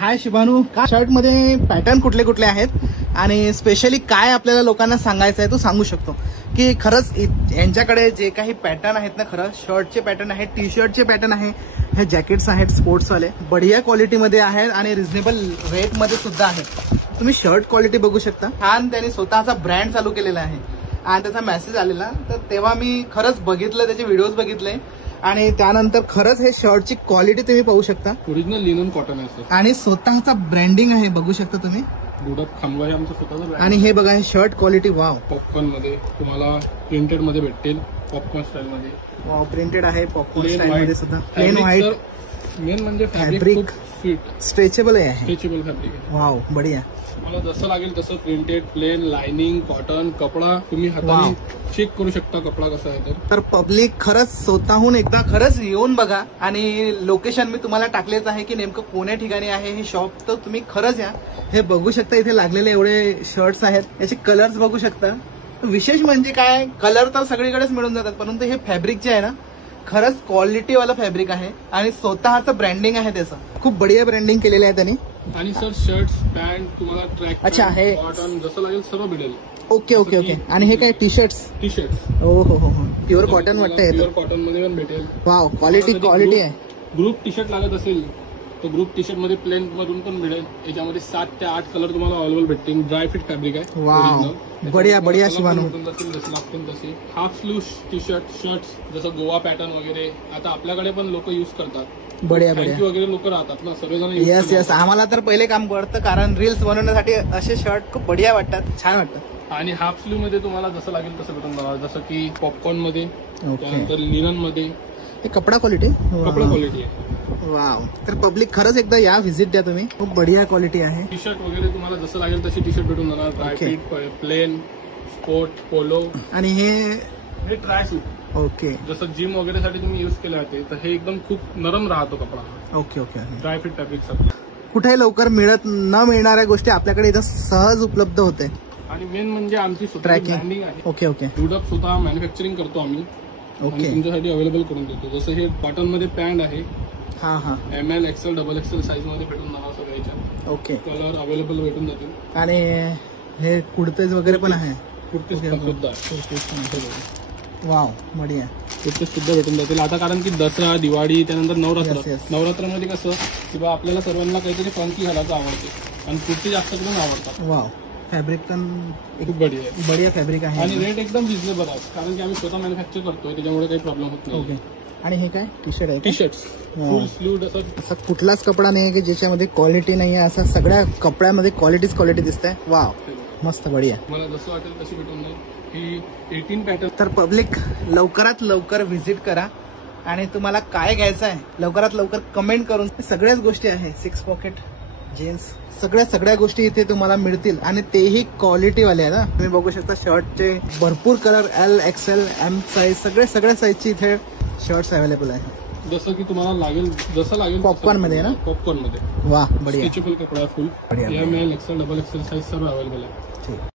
हाय शिबानू, का शर्ट मध्ये पॅटर्न कुठले कुठले आहेत आणि स्पेशली काय आपल्याला लोकांना सांगायचं आहे तू सांगू शकतो की खरंच यांच्याकडे जे काही पॅटर्न आहेत ना, खरं शर्टचे पॅटर्न आहेत, टी शर्टचे पॅटर्न आहे, हे जॅकेट्स आहेत स्पोर्ट्सवाले, बढिया क्वालिटीमध्ये आहेत आणि रिझनेबल रेट मध्ये सुद्धा आहेत. तुम्ही शर्ट क्वालिटी बघू शकता. छान त्यांनी स्वतःचा ब्रँड चालू केलेला आहे आणि त्याचा मेसेज आलेला, तर तेव्हा मी खरंच बघितलं, त्याचे व्हिडिओज बघितले आणि त्यानंतर खरंच हे शर्टची क्वालिटी तुम्ही पाहू शकता. ओरिजिनल लिनन कॉटन आहे आणि स्वतःचा ब्रँडिंग आहे, बघू शकता तुम्ही. बुडक खांबा आहे आमचा स्वतःचा. आणि हे बघा, हे शर्ट क्वालिटी वाव. पॉपकॉर्न मध्ये तुम्हाला प्रिंटेड मध्ये भेटेल, पॉपकॉर्न स्टाईल मध्ये. वाव, प्रिंटेड आहे पॉपकॉर्न स्टाईल मध्ये सुद्धा. Plain white. मेन म्हणजे फॅब्रिक स्ट्रेचेबल आहे. स्ट्रेचेबल फॅब्रिक आहे. वाव, बढिया. तुम्हाला जसं लागेल तसं प्रिंटेड, प्लेन, लाइनिंग, कॉटन कपडा तुम्ही हाताने चेक करू शकता कपडा कसा आहे. तर पब्लिक खरंच स्वतःहून एकदा खरंच येऊन बघा. आणि लोकेशन मी तुम्हाला टाकलेच आहे की नेमकं कोण्या ठिकाणी आहे हे शॉप, तर तुम्ही खरंच या. हे बघू शकता, इथे लागलेले एवढे शर्ट्स आहेत, याचे कलर्स बघू शकता. विशेष म्हणजे काय, कलर तर सगळीकडेच मिळून जातात, परंतु हे फॅब्रिक जे आहे ना, खरंच क्वालिटीवाला फॅब्रिक आहे आणि स्वतःचं ब्रँडिंग आहे त्याचं. खूप बढिया ब्रँडिंग केलेलं आहे त्यांनी. आणि सर शर्ट्स, पॅन्ट तुम्हाला ट्रॅक, अच्छा, हे कॉटन जसं लागेल सर्व मिळेल. Okay okay okay. आणि हे काय, टी शर्ट्स? टी शर्ट हो हो हो, प्युअर कॉटन वाटतं. प्युअर कॉटन मध्ये पण भेटेल. वाव, क्वालिटी आहे. ग्रुप टी शर्ट लागत असेल तर ग्रुप टी शर्ट मध्ये प्लेन मधून पण मिळेल. याच्यामध्ये 7 ते 8 कलर तुम्हाला अवेलेबल भेटतील. ड्राय फिट फॅब्रिक आहे. वाव, बढिया शिवानू. तसे half slew T shirt, shirts जसं गोवा पॅटर्न वगैरे आता आपल्याकडे पण लोक युज करतात. बढिया वगैरे लोक राहतात ना सर्वजण. यस, आम्हाला तर पहिले काम पडतं, कारण रील्स बनवण्यासाठी असे शर्ट खूप बढिया वाटतात, छान वाटतं. आणि हाफ स्लीव मध्ये तुम्हाला जसं लागेल तसं भेटून जाणार, जसं की पॉपकॉर्न मध्ये, त्यानंतर लिनन मध्ये. हे कपडा क्वालिटी आहे. वाव. तर पब्लिक खरंच एकदा या, व्हिजिट द्या तुम्ही, खूप बढिया क्वालिटी आहे. टी शर्ट वगैरे तुम्हाला जसं लागेल तशी टी शर्ट भेटून जाणार. Dry fit, plain, sport, polo. आणि हे ट्राय सूट. ओके. जसं जिम वगैरे साठी तुम्ही युज केले जाते, तर हे एकदम खूप नरम राहतो कपडा. Okay okay. Dry fit fabric. कुठे लवकर न मिळणाऱ्या गोष्टी आपल्याकडे इथं सहज उपलब्ध होते. आणि मेन म्हणजे आमची स्वतःची ब्रँडिंग आहे. Okay okay. प्रोडक्ट स्वतः मॅन्युफॅक्चरिंग करतो आम्ही. ओके. तुमच्यासाठी अवेलेबल करून देतो. जसं हे कॉटन मध्ये पॅन्ट आहे. हा. ML, XL, XXL साईज मध्ये भेटून जाणार सगळ्याच्या. ओके. कलर अवेलेबल भेटून जातील. आणि हे कुर्तेज वगैरे पण आहे. कुर्ते सुद्धा. वाव, बढिया. कुर्ते सुद्धा भेटून जातील. आता कारण की दसरा, दिवाळी, त्यानंतर नवरात्रामध्ये कसं किंवा आपल्याला सर्वांना काहीतरी फंकी घालायचं आवडते आणि कुर्ती जास्त करून आवडतात. वाव, फॅब्रिक पण खूप बढिया फॅब्रिक आहे. आणि रेट एकदम रिजनेबल आहे, कारण की आम्ही स्वतः मॅन्युफॅक्चर करतोय, त्याच्यामुळे काही प्रॉब्लेम होत नाही. ओके. आणि हे काय, टी शर्ट आहे? टी शर्ट फुल स्लीव. असा कुठलाच कपडा नाही की ज्याच्यामध्ये क्वालिटी नाही आहे, असा सगळ्या कपड्यामध्ये क्वालिटी दिसत आहे. वाव, मस्त, बढिया. मला जसं वाटेल तशी भेटून जाईल. ही 18 पॅटर्न. तर पब्लिक लवकरात लवकर व्हिजिट करा आणि तुम्हाला काय घ्यायचं आहे लवकरात लवकर कमेंट करून. सगळ्याच गोष्टी आहे, 6 पॉकेट जीन्स, सगळ्या गोष्टी इथे तुम्हाला मिळतील आणि तेही क्वालिटीवाले आहे ना. तुम्ही बघू शकता शर्टचे भरपूर colour, L, XL, M size, सगळ्या साईजची इथे शर्ट्स अवेलेबल आहे. जसं की तुम्हाला लागेल जसं लागेल. पॉपकॉर्न मध्ये ना? पॉपकॉर्न मध्ये. वा, बढिया. स्ट्रेचेबल कपडा फुल. ML, XL, XXL साईज सर्व अवेलेबल आहे.